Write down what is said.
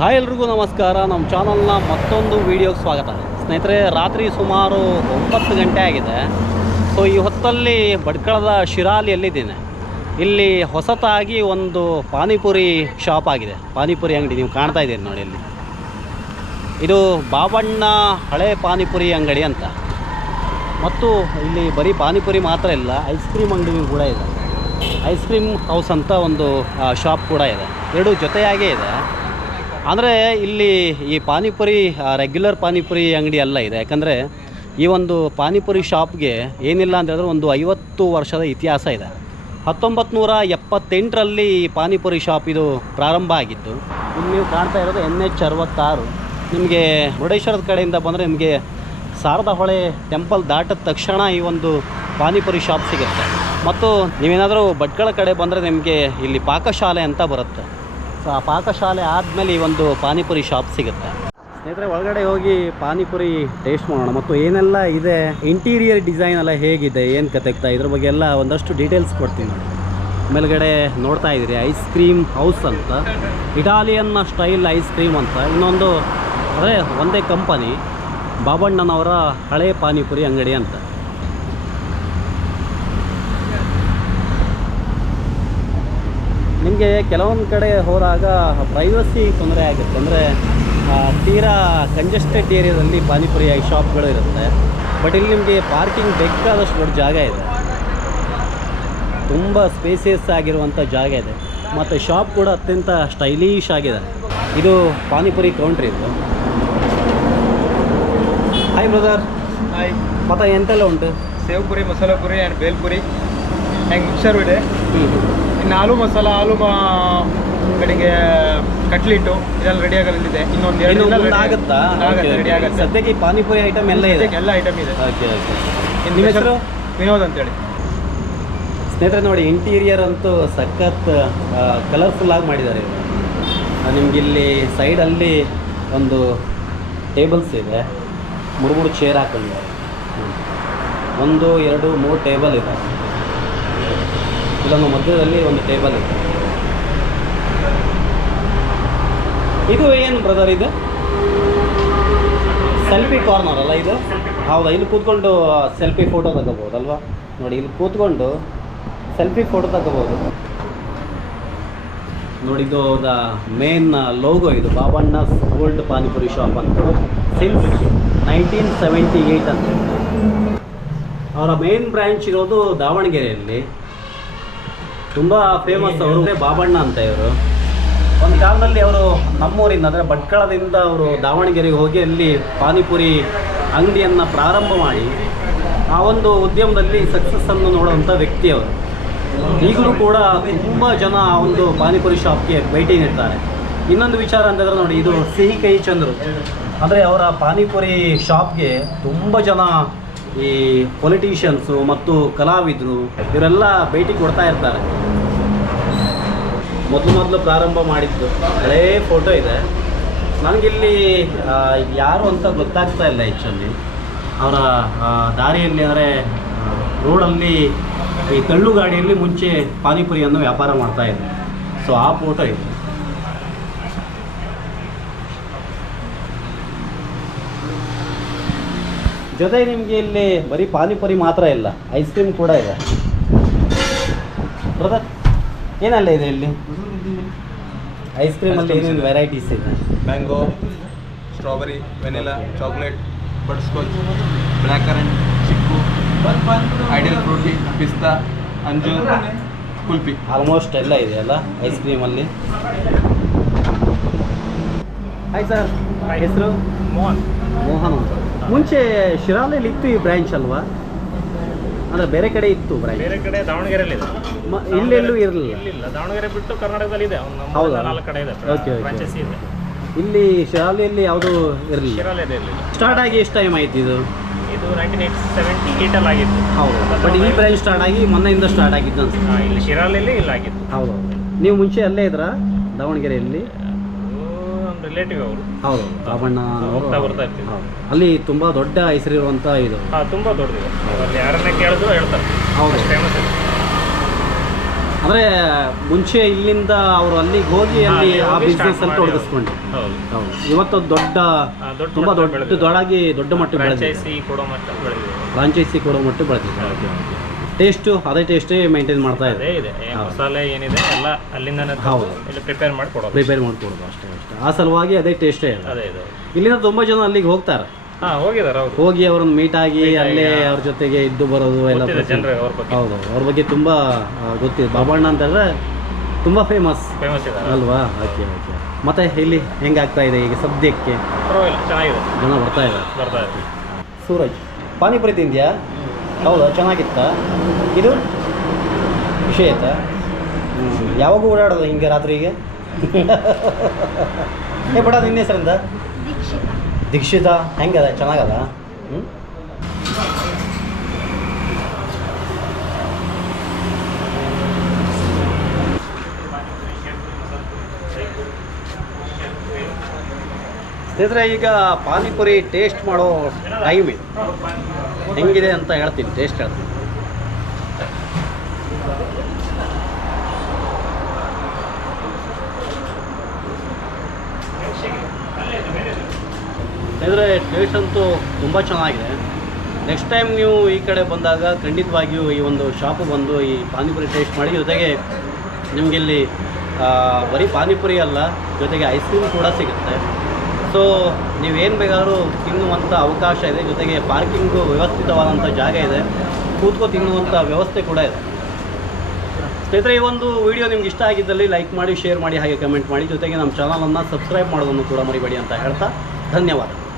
Hi ಎಲ್ರಿಗೂ ನಮಸ್ಕಾರ. ನಮ್ಮ ಚಾನಲ್ನ ಮತ್ತೊಂದು ವೀಡಿಯೋಗೆ ಸ್ವಾಗತ. ಸ್ನೇಹಿತರೆ, ರಾತ್ರಿ ಸುಮಾರು ಒಂಬತ್ತು ಗಂಟೆ ಆಗಿದೆ. ಸೊ ಈ ಹೊತ್ತಲ್ಲಿ ಭಟ್ಕಳದ ಶಿರಾಲಿಯಲ್ಲಿದ್ದೇನೆ ಇಲ್ಲಿ ಹೊಸತಾಗಿ ಒಂದು ಪಾನಿಪುರಿ ಶಾಪ್ ಆಗಿದೆ. ಪಾನಿಪುರಿ ಅಂಗಡಿ ನೀವು ಕಾಣ್ತಾ ಇದ್ದೀರಿ ನೋಡಿ ಇಲ್ಲಿ. ಇದು ಬಾಬಣ್ಣ ಹಳೆ ಪಾನಿಪುರಿ ಅಂಗಡಿ ಅಂತ. ಮತ್ತು ಇಲ್ಲಿ ಬರೀ ಪಾನಿಪುರಿ ಮಾತ್ರ ಇಲ್ಲ ಐಸ್ ಕ್ರೀಮ್ ಅಂಗಡಿಯೂ ಕೂಡ ಇದೆ. ಐಸ್ ಕ್ರೀಮ್ ಹೌಸ್ ಅಂತ ಒಂದು ಶಾಪ್ ಕೂಡ ಇದೆ. ಎರಡು ಜೊತೆಯಾಗೇ ಇದೆ. ಅಂದರೆ ಇಲ್ಲಿ ಈ ಪಾನಿಪುರಿ ರೆಗ್ಯುಲರ್ ಪಾನಿಪುರಿ ಅಂಗಡಿ ಅಲ್ಲ ಇದೆ. ಯಾಕಂದರೆ ಈ ಒಂದು ಪಾನಿಪುರಿ ಶಾಪ್ಗೆ ಏನಿಲ್ಲ ಅಂತ ಹೇಳಿದ್ರೆ ಒಂದು ಐವತ್ತು ವರ್ಷದ ಇತಿಹಾಸ ಇದೆ. ಹತ್ತೊಂಬತ್ತು ನೂರ ಎಪ್ಪತ್ತೆಂಟರಲ್ಲಿ ಈ ಪಾನಿಪುರಿ ಶಾಪ್ ಇದು ಪ್ರಾರಂಭ ಆಗಿತ್ತು. ಇಲ್ಲಿ ನೀವು ಕಾಣ್ತಾ ಇರೋದು ಎನ್ ಎಚ್ ಅರವತ್ತಾರು. ನಿಮಗೆ ಮುರುಡೇಶ್ವರದ ಕಡೆಯಿಂದ ಬಂದರೆ ನಿಮಗೆ ಶಾರದಾ ಹೊಳೆ ಟೆಂಪಲ್ ದಾಟಿದ ತಕ್ಷಣ ಈ ಒಂದು ಪಾನಿಪುರಿ ಶಾಪ್ ಸಿಗುತ್ತೆ. ಮತ್ತು ನೀವೇನಾದರೂ ಭಟ್ಕಳ ಕಡೆ ಬಂದರೆ ನಿಮಗೆ ಇಲ್ಲಿ ಪಾಕಶಾಲೆ ಅಂತ ಬರುತ್ತೆ. ಸೊ ಆ ಪಾಕಶಾಲೆ ಆದಮೇಲೆ ಈ ಒಂದು ಪಾನಿಪುರಿ ಶಾಪ್ ಸಿಗುತ್ತೆ. ಸ್ನೇಹಿತರೆ, ಒಳಗಡೆ ಹೋಗಿ ಪಾನಿಪುರಿ ಟೇಸ್ಟ್ ಮಾಡೋಣ. ಮತ್ತು ಏನೆಲ್ಲ ಇದೆ ಇಂಟೀರಿಯರ್ ಡಿಸೈನ್ ಎಲ್ಲ ಹೇಗಿದೆ, ಏನು ಕತೆಗ್ತಾ ಇದ್ರ ಬಗ್ಗೆ ಎಲ್ಲ ಒಂದಷ್ಟು ಡೀಟೇಲ್ಸ್ ಕೊಡ್ತೀನಿ ನೋಡಿ. ಮೇಲ್ಗಡೆ ನೋಡ್ತಾ ಇದ್ದೀರಿ ಐಸ್ ಕ್ರೀಮ್ ಹೌಸ್ ಅಂತ. ಇಟಾಲಿಯನ್ ಸ್ಟೈಲ್ ಐಸ್ ಕ್ರೀಮ್ ಅಂತ. ಇನ್ನೊಂದು, ಅದೇ ಒಂದೇ ಕಂಪನಿ ಬಾಬಣ್ಣನವರ ಹಳೆ ಪಾನಿಪುರಿ ಅಂಗಡಿ ಅಂತ. ನಿಮಗೆ ಕೆಲವೊಂದು ಕಡೆ ಹೋದಾಗ ಪ್ರೈವಸಿ ತೊಂದರೆ ಆಗುತ್ತೆ. ಅಂದರೆ ತೀರಾ ಕಂಜೆಸ್ಟೆಡ್ ಏರಿಯಾದಲ್ಲಿ ಪಾನಿಪುರಿ ಶಾಪ್ಗಳು ಇರುತ್ತೆ. ಬಟ್ ಇಲ್ಲಿ ನಿಮಗೆ ಪಾರ್ಕಿಂಗ್ ಬೇಕಾದಷ್ಟು ದೊಡ್ಡ ಜಾಗ ಇದೆ. ತುಂಬ ಸ್ಪೇಸಿಯಸ್ ಆಗಿರುವಂಥ ಜಾಗ ಇದೆ. ಮತ್ತು ಶಾಪ್ ಕೂಡ ಅತ್ಯಂತ ಸ್ಟೈಲಿಶ್ ಆಗಿದೆ. ಇದು ಪಾನಿಪುರಿ ಕೌಂಟ್ರಿ ಇದು. ಹಾಯ್ ಬ್ರದರ್ ಹಾಯ್ ಮತ್ತು ಎಂತೆಲ್ಲ ಉಂಟು? Sev puri masala puri and bhel puri and mixture ಇದೆ. ಇನ್ನು ಆಲೂ ಮಸಾಲ ಆಲೂ ಮಾ ಕಡೆಗೆ ಕಟ್ಲಿಟ್ಟು ಇದೆಲ್ಲ ರೆಡಿ ಆಗಲಿದೆ ಇನ್ನೊಂದು ಎರಡು ದಿನ ಆಗುತ್ತಾ? ಆಗುತ್ತೆ ರೆಡಿ ಆಗುತ್ತೆ. ಸದ್ಯಕ್ಕೆ ಈ ಪಾನಿಪುರಿ ಐಟಮ್ ಎಲ್ಲ ಇದೆ. ಎಲ್ಲ ಐಟಮ್ ಇದೆ. ಓಕೆ ಓಕೆ ನಿಮ್ಮ ಹೆಸರು? ವಿನೋದ್ ಅಂತೇಳಿ. ಸ್ನೇಹಿತರೆ ನೋಡಿ ಇಂಟೀರಿಯರ್ ಅಂತೂ ಸಖತ್ ಕಲರ್ಫುಲ್ ಆಗಿ ಮಾಡಿದ್ದಾರೆ ನಿಮ್ಗೆ ಇಲ್ಲಿ ಸೈಡಲ್ಲಿ ಒಂದು ಟೇಬಲ್ಸ್ ಇದೆ. ಮೂರು ಮೂರು ಚೇರ್ ಹಾಕೊಂಡಿದ್ದಾರೆ ಒಂದು ಎರಡು ಮೂರು ಟೇಬಲ್ ಇದೆ ಇಲ್ಲೊಂದು ಮಧ್ಯದಲ್ಲಿ ಒಂದು ಟೇಬಲ್ ಇದೆ. ಇದು ಏನು ಬ್ರದರ್ ಇದು? ಸೆಲ್ಫಿ ಕಾರ್ನರ್ ಅಲ್ಲ ಇದು? ಹೌದಾ, ಇಲ್ಲಿ ಕೂತ್ಕೊಂಡು ಸೆಲ್ಫಿ ಫೋಟೋ ತಗೋಬೋದಲ್ವಾ ನೋಡಿ, ಇಲ್ಲಿ ಕೂತ್ಕೊಂಡು ಸೆಲ್ಫಿ ಫೋಟೋ ತಗೋಬೋದು ನೋಡಿ, ಇದು ದ ಮೇನ್ ಲೋಗೋ ಇದು. ಬಾಬಣ್ಣ ಗೋಲ್ಡ್ ಪಾನಿಪುರಿ ಶಾಪ್ ಅಂತ. ಸಿನ್ಸ್ ನೈನ್ಟೀನ್ ಸೆವೆಂಟಿ ಏಯ್ಟ್ ಅಂತ. ಅವರ ಮೇನ್ ಬ್ರ್ಯಾಂಚ್ ಇರೋದು ದಾವಣಗೆರೆಯಲ್ಲಿ. ತುಂಬ ಫೇಮಸ್ ಅವರು ಬಾಬಣ್ಣ ಅಂತ ಇವರು. ಒಂದು ಕಾಲದಲ್ಲಿ ಅವರು ನಮ್ಮೂರಿಂದ, ಅಂದರೆ ಭಟ್ಕಳದಿಂದ ಅವರು ದಾವಣಗೆರೆಗೆ ಹೋಗಿ ಅಲ್ಲಿ ಪಾನಿಪುರಿ ಅಂಗಡಿಯನ್ನು ಪ್ರಾರಂಭ ಮಾಡಿ ಆ ಒಂದು ಉದ್ಯಮದಲ್ಲಿ ಸಕ್ಸಸ್ಸನ್ನು ನೋಡುವಂಥ ವ್ಯಕ್ತಿ ಅವರು. ಈಗಲೂ ಕೂಡ ತುಂಬ ಜನ ಆ ಒಂದು ಪಾನಿಪುರಿ ಶಾಪ್ಗೆ ಭೇಟಿ ನೀಡ್ತಾರೆ. ಇನ್ನೊಂದು ವಿಚಾರ ಅಂತಂದರೆ ನೋಡಿ, ಇದು ಸಿಹಿ ಕೈ ಚಂದ್ರು. ಅಂದರೆ ಅವರ ಪಾನಿಪುರಿ ಶಾಪ್ಗೆ ತುಂಬ ಜನ ಈ ಪೊಲಿಟಿಷಿಯನ್ಸು ಮತ್ತು ಕಲಾವಿದರು ಇವರೆಲ್ಲ ಭೇಟಿ ಕೊಡ್ತಾ ಇರ್ತಾರೆ. ಮೊದಲು ಮೊದಲು ಪ್ರಾರಂಭ ಮಾಡಿದ್ದು ಹಳೇ ಫೋಟೋ ಇದೆ. ನನಗಿಲ್ಲಿ ಯಾರು ಅಂತ ಗೊತ್ತಾಗ್ತಾ ಇಲ್ಲ ಆ್ಯಕ್ಚುಲಿ ಅವರ ದಾರಿಯಲ್ಲಿ ಅಂದರೆ ರೋಡಲ್ಲಿ, ಈ ತಳ್ಳುಗಾಡಿಯಲ್ಲಿ ಮುಂಚೆ ಪಾನಿಪುರಿಯನ್ನು ವ್ಯಾಪಾರ ಮಾಡ್ತಾ ಸೊ ಆ ಫೋಟೋ ಇದೆ. ಜೊತೆ ನಿಮಗೆ ಇಲ್ಲಿ ಬರೀ ಪಾನಿಪುರಿ ಮಾತ್ರ ಇಲ್ಲ ಐಸ್ ಕ್ರೀಮ್ ಕೂಡ ಇದೆ. ಬ್ರದರ್ ಏನೆಲ್ಲ ಇದೆ ಇಲ್ಲಿ? ಐಸ್ ಕ್ರೀಮಲ್ಲಿ ಏನೇನು ವೆರೈಟೀಸ್ ಇದೆ? Mango strawberry vanilla chocolate butterscotch blackcurrant chikoo ideal fruity ಪಿಸ್ತಾ ಅಂಜೂರ್ ಕುಲ್ಪಿ ಆಲ್ಮೋಸ್ಟ್ ಎಲ್ಲ ಇದೆ ಅಲ್ಲ ಐಸ್ ಕ್ರೀಮಲ್ಲಿ ಹಾಯ್ ಸರ್ ಹೆಸರು? ಮೋಹನ್. ಮೋಹನ್ ಅಂತ. ಮುಂಚೆ ಶಿರಾಲಲ್ಲಿ ಇತ್ತು ಈ ಬ್ರ್ಯಾಂಚ್ ಅಲ್ವಾ? ಅಂದ್ರೆ ಬೇರೆ ಕಡೆ ಇತ್ತು ಬ್ರ್ಯಾಂಚ್ ಬೇರೆ ಕಡೆ ದಾವಣಗೆರೆಯಲ್ಲಿ ಇದೆ. ಮ- ಇಲ್ಲೆಲ್ಲೂ ಇರಲಿಲ್ಲ? ಇಲ್ಲಿಲ್ಲ ದಾವಣಗೆರೆ ಬಿಟ್ಟು ಕರ್ನಾಟಕದಲ್ಲಿ ಇದೆ. ಒಂದು ಹೌದಾ? ನಾಲ್ಕು ಕಡೆ ಇದೆ. Okay, okay. ಫ್ರಾಂಚೈಸಿ ಇದೆ. ಇಲ್ಲಿ ಶಿರಾಲೆಯಲ್ಲಿ ಯಾವುದು ಇರಲಿಲ್ಲ? ಶಿರಾಲಿ ಇದೆ ಇರಲಿಲ್ಲ. ಸ್ಟಾರ್ಟ್ ಆಗಿ ಎಷ್ಟು ಟೈಮ್ ಆಯ್ತು ಇದು? ಇದು ನೈನ್ಟೀನ್ ಏಟ್ ಸೆವೆಂಟಿ ಆಗಿತ್ತು. ಹೌದು. ಬಟ್ ಈ ಬ್ರ್ಯಾಂಚ್ ಸ್ಟಾರ್ಟ್ ಆಗಿ ಮೊನ್ನೆಯಿಂದ ಸ್ಟಾರ್ಟ್ ಆಗಿದ್ದು ಅನ್ಸುತ್ತೆ. ಹಾ, ಇಲ್ಲಿ ಶಿರಾಲೆಯಲ್ಲಿ ಇಲ್ಲ ಆಗಿತ್ತು ಹೌದು. ನೀವು ಮುಂಚೆ ಅಲ್ಲೇ ಇದ್ರಾ? ದಾವಣಗೆರೆಯಲ್ಲಿ? ರಿಲೇಟಿವ್ ಅವರು. ಹೌದು ರಾಮಣ್ಣ ಹೋಗ್ತಾ ಬರ್ತಾ ಇರ್ತೀವಿ. ಅಲ್ಲಿ ತುಂಬಾ ದೊಡ್ಡ ಹೆಸರಿರುವಂತ ಇದು. ಹಾಂ ತುಂಬ ದೊಡ್ಡದಿದೆ. ಅಲ್ಲಿ ಯಾರನ್ನೇ ಕೇಳಿದ್ರು ಹೇಳ್ತಾರೆ. ಹೌದು. ಫೇಮಸ್ ಇದೆ. ಅಂದರೆ ಮುಂಚೆ ಇಲ್ಲಿಂದ ಅವರು ಅಲ್ಲಿಗೆ ಹೋಗಿ ಅಲ್ಲಿ ಅಲ್ಲಿ ಆ ಹೋಗಿ ಬಿಸ್ನೆಸ್ ಅಂತ ಅಲ್ಲಿ ಮಾಡಿ ತೊಡಗಿಸ್ಕೊಂಡು ಹೌದು. ಹೌದು. ಇವತ್ತು ಅದು ದೊಡ್ಡ ತುಂಬಾ ದೊಡ್ಡ ತುಂಬ ಮಟ್ಟದಲ್ಲಿ ದೊಡ್ಡ ಬೆಳೆದಿದೆ. ದೊಡ್ಡಾಗಿ ದೊಡ್ಡ ಮಟ್ಟಕ್ಕೆ ಬೆಳೆದಿದೆ. ಫ್ರಾಂಚೈಸಿ ಕೊಡೋ ಮಟ್ಟ ಬೆಳೆದಿದೆ. ಫ್ರಾಂಚೈಸಿ ಕೊಡೋ ಮಟ್ಟ ಬೆಳೆದಿದೆ. ಟೇಸ್ಟು ಅದೇ ಟೇಸ್ಟೇ ಮೇಂಟೈನ್ ಮಾಡ್ತಾ ಇದೆ ಅದೇ ಇದೆ. ಏನ್ ಮಸಾಲೆ ಏನಿದೆ ಎಲ್ಲ ಅಲ್ಲಿಂದನೇ ಹೌದು. ಇಲ್ಲಿ ಪ್ರಿಪೇರ್ ಮಾಡಿ ಕೊಡೋದು ಪ್ರಿಪೇರ್ ಮಾಡಿಕೊಡೋದು ಅಷ್ಟೇ ಅಷ್ಟೇ. ಆ ಸಲುವಾಗಿ ಅದೇ ಟೇಸ್ಟೇ ಇದೆ ಅದೇ ಇದೆ ಇಲ್ಲಿಂದ ತುಂಬ ಜನ ಅಲ್ಲಿಗೆ ಹೋಗ್ತಾರೆ. ಹಾ ಹೋಗಿ ಅವ್ರನ್ನ ಮೀಟ್ ಆಗಿ ಅಲ್ಲೇ ಅವ್ರ ಜೊತೆಗೆ ಇದ್ದು ಬರೋದು ಎಲ್ಲ ಗೊತ್ತಿದೆ ಪ್ರಶ್ನೆ. ಅವ್ರ ಬಗ್ಗೆ. ಹೌದು ಅವ್ರ ಬಗ್ಗೆ ತುಂಬ ಗೊತ್ತಿದೆ. ಬಾಬಣ್ಣ ಅಂತಂದ್ರೆ ತುಂಬ ಫೇಮಸ್ ಫೇಮಸ್ ಇದ್ದಾರೆ. ಅಲ್ವಾ? ಓಕೆ ಓಕೆ ಮತ್ತೆ ಇಲ್ಲಿ ಹೆಂಗಾಗ್ತಾ ಇದೆ ಈಗ ಸದ್ಯಕ್ಕೆ? ಪರವಾಗಿಲ್ಲ ಚೆನ್ನಾಗಿದೆ. ಜನ ಬರ್ತಾ ಇದ್ದಾರೆ. ಬರ್ತಾ ಇದೆ ಸೂರಜ್ ಪಾನಿಪುರಿ ತಿಂದ್ಯಾ? ಹೌದಾ ಚೆನ್ನಾಗಿತ್ತು? ಇದು? ವಿಷಯ ಆಯ್ತಾ? ಹ್ಞೂ ಯಾವಾಗ ಓಡಾಡೋದು ಹಿಂಗೆ ರಾತ್ರಿಗೆ ಏ ಬಡ ನಿನ್ನ ಹೆಸರಿಂದ ದೀಕ್ಷಿತಾ. ಹೆಂಗದ? ಚೆನ್ನಾಗದ? ಹ್ಞೂ ಸ್ನೇಹಿತರೆ ಈಗ ಪಾನಿಪುರಿ ಟೇಸ್ಟ್ ಮಾಡೋ ಟೈಮ್ ಇದು. ಹೆಂಗಿದೆ ಅಂತ ಹೇಳ್ತೀನಿ ಟೇಸ್ಟ್ ಹೇಳ್ತೀನಿ. ಸ್ನೇಹಿತರೆ ಟೇಸ್ಟ್ ಅಂತೂ ತುಂಬ ಚೆನ್ನಾಗಿದೆ. ನೆಕ್ಸ್ಟ್ ಟೈಮ್ ನೀವು ಈ ಕಡೆ ಬಂದಾಗ ಖಂಡಿತವಾಗಿಯೂ ಈ ಒಂದು ಶಾಪು ಬಂದು ಈ ಪಾನಿಪುರಿ ಟೇಸ್ಟ್ ಮಾಡಿ ಜೊತೆಗೆ ನಿಮಗೆ ಇಲ್ಲಿ ಆ, ಬರೀ ಪಾನಿಪುರಿ ಅಲ್ಲ ಜೊತೆಗೆ ಐಸ್ ಕ್ರೀಮ್ ಕೂಡ ಸಿಗುತ್ತೆ. ಸೊ ನೀವೇನು ಬೇಕಾದರೂ ಅವಕಾಶ ಇದೆ. ಜೊತೆಗೆ ಪಾರ್ಕಿಂಗು ವ್ಯವಸ್ಥಿತವಾದಂಥ ಜಾಗ ಇದೆ. ಕೂತ್ಕೊ ತಿನ್ನುವಂಥ ವ್ಯವಸ್ಥೆ ಕೂಡ ಇದೆ. ಸ್ನೇಹಿತರೆ, ಈ ಒಂದು ವಿಡಿಯೋ ನಿಮ್ಗೆ ಇಷ್ಟ ಆಗಿದ್ದಲ್ಲಿ ಲೈಕ್ ಮಾಡಿ, ಶೇರ್ ಮಾಡಿ, ಹಾಗೆ ಕಮೆಂಟ್ ಮಾಡಿ. ಜೊತೆಗೆ ನಮ್ಮ ಚಾನಲನ್ನು ಸಬ್ಸ್ಕ್ರೈಬ್ ಮಾಡೋದನ್ನು ಕೂಡ ಮರಿಬೇಡಿ ಅಂತ ಹೇಳ್ತಾ ಧನ್ಯವಾದ.